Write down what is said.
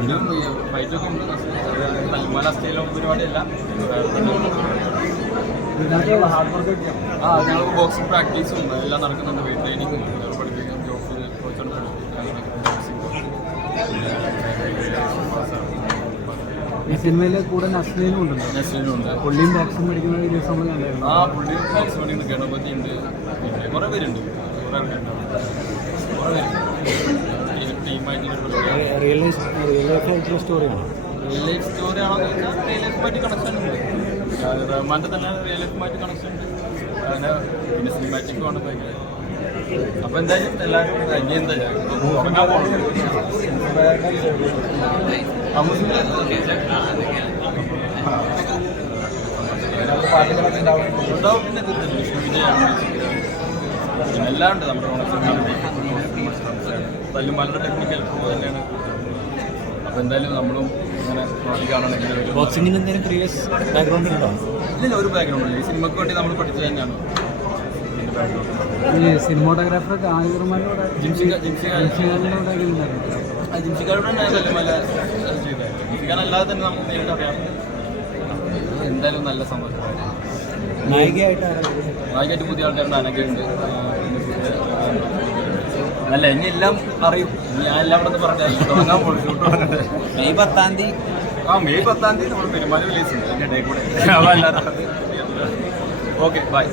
ഇതിനും ഫൈറ്റൊക്കെ ഉണ്ട്. തൽമാല സ്റ്റൈലോ പരിപാടിയല്ല. ഞങ്ങൾക്ക് ബോക്സിംഗ് പ്രാക്ടീസും എല്ലാം നടക്കുന്നുണ്ട്. വെയിറ്റ് ട്രെയിനിങ്ങും പഠിപ്പിക്കും. ജോബ് കോച്ചോട് ഈ സിനിമയിൽ കൂടെ നസ്രീനും ഉണ്ടല്ലോ. നസ്രീനും ഉണ്ട്. പുള്ളിയും ബോക്സിംഗ് പഠിക്കുന്ന വീഡിയോസ് നമ്മൾ കണ്ടായിരുന്നു. പുള്ളിയും ബോക്സ് പഠിക്കുന്ന ഗണപതി ഉണ്ട്. പിന്നെ കുറേ പേരുണ്ട്. ടീമായിട്ട് റിയൽ ലൈഫ് സ്റ്റോറിയാണോ? റിയൽ ലൈഫ് സ്റ്റോറിയാണോ ചോദിച്ചാൽ റിയൽ ലൈഫുമായിട്ട് കണക്ഷൻ ഉണ്ട്. റഹ്മാൻ്റെ തന്നെ റിയൽ ലൈഫുമായിട്ട് കണക്ഷൻ ഉണ്ട്. അങ്ങനെ പിന്നെ സിനിമാറ്റിക് ആണ് ഭയങ്കര. അപ്പോൾ എന്തായാലും എല്ലാവരും ഇനി എന്താ ഉണ്ടാവും. പിന്നെ പിന്നെ എല്ലാം ഉണ്ട്. നമ്മുടെ തല്ലുമാലയുടെ ടെക്നിക്കൽ തന്നെയാണ്. അപ്പോൾ എന്തായാലും നമ്മളും ഇങ്ങനെ കാണണമെങ്കിൽ ബോക്സിങ്ങിന് എന്തെങ്കിലും പ്രീവിയസ് ബാക്ക്ഗ്രൗണ്ട് ഉണ്ടോ? ഇല്ല, ഒരു ബാക്ക്ഗ്രൗണ്ട് ഇല്ല. ഈ സിനിമയ്ക്ക് വേണ്ടി നമ്മൾ പഠിച്ചത് തന്നെയാണ് ഇതിൻ്റെ ബാക്ക്ഗ്രൗണ്ട്. ഈ സിനിമോട്ടോഗ്രാഫറൊക്കെ ആയുർമാനോട് ജിംഷിക്കാരോട് തന്നെ തല്ലുമാല ചെയ്തത്. ജിംഷിക്കാരല്ലാതെ തന്നെ നമുക്ക് നേരിട്ട് അറിയാം. എന്തായാലും നല്ല സംഭവം. നായികയായിട്ട് പുതിയ ആൾക്കാരുണ്ട്. അനക്കയുണ്ട്. അല്ല, ഇനി എല്ലാം അറിയും. ഞാൻ എല്ലാം ഇവിടെ നിന്ന് പറഞ്ഞാൽ തുടങ്ങാൻ പോകും. ഷൂട്ട് പറഞ്ഞിട്ട് മെയ് 10 മെയ് 10 നമ്മൾ പെരുമാറി റിലീസ് ഉണ്ട്. അതിൻ്റെ ഇടയിൽ കൂടെ. Okay, by.